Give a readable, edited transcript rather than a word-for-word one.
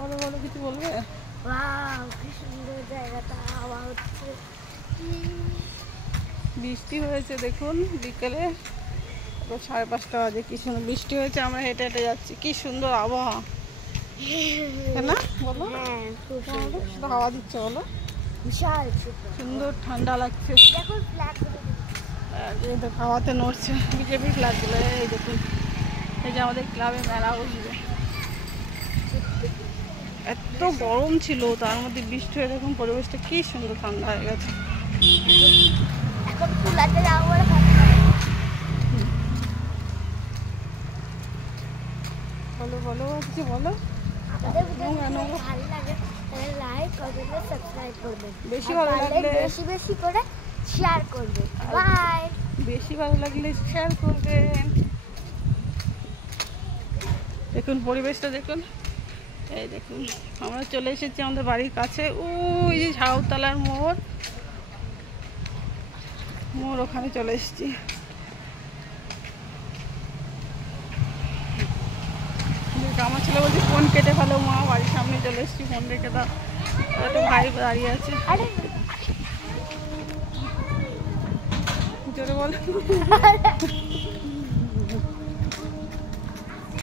বলো বলো, কিছু বলবে? ওয়াও, কি সুন্দর জায়গাটা, হাওয়া হচ্ছে। বৃষ্টি হয়েছে দেখুন বিকেলে, 5:30 বাজে, কি সুন্দর বৃষ্টি হয়েছে। আমরা হেঁটে হেঁটে যাচ্ছি, কি সুন্দর আবহাওয়া, তাই না বলো? হ্যাঁ, খুব তোমাদের সুন্দর। শুধু হাওয়া দিচ্ছে বলো, বিশাল সুন্দর ঠান্ডা লাগছে। দেখো ফ্ল্যাগ। এই তো হাওয়াতে নড়ছে বিজেপি ফ্ল্যাগগুলো। এই দেখুন, এই যে আমাদের ক্লাবে মেলা বসবে। এত গরম ছিল, তার মধ্যে বৃষ্টি হয়ে দেখুন পরিবেশটা কি সুন্দর ঠান্ডা হয়ে গেছে। এখন ফুলাতে যাবো বলে বলো বলো, কিছু বলো। আমাদের ভিডিও ভালো লাগে তাহলে লাইক কমেন্ট সাবস্ক্রাইব করবেন, বেশি ভালো লাগলে বেশি বেশি করে শেয়ার করবেন। বাই। বেশি ভালো লাগলে শেয়ার করবেন। দেখুন পরিবেশটা দেখুন, এই দেখুন আমরা চলে এসেছি আমাদের বাড়ির কাছে। ওই যে ঝাউতলার মোড়, ওখানে চলে এসেছি। আমার ছেলে বলছে ফোন কেটে ফেলো মা, বাড়ির সামনে চলে এসেছি, ফোন রেখে দাও। একটা ভাই দাঁড়িয়ে আছে, জোরে বল।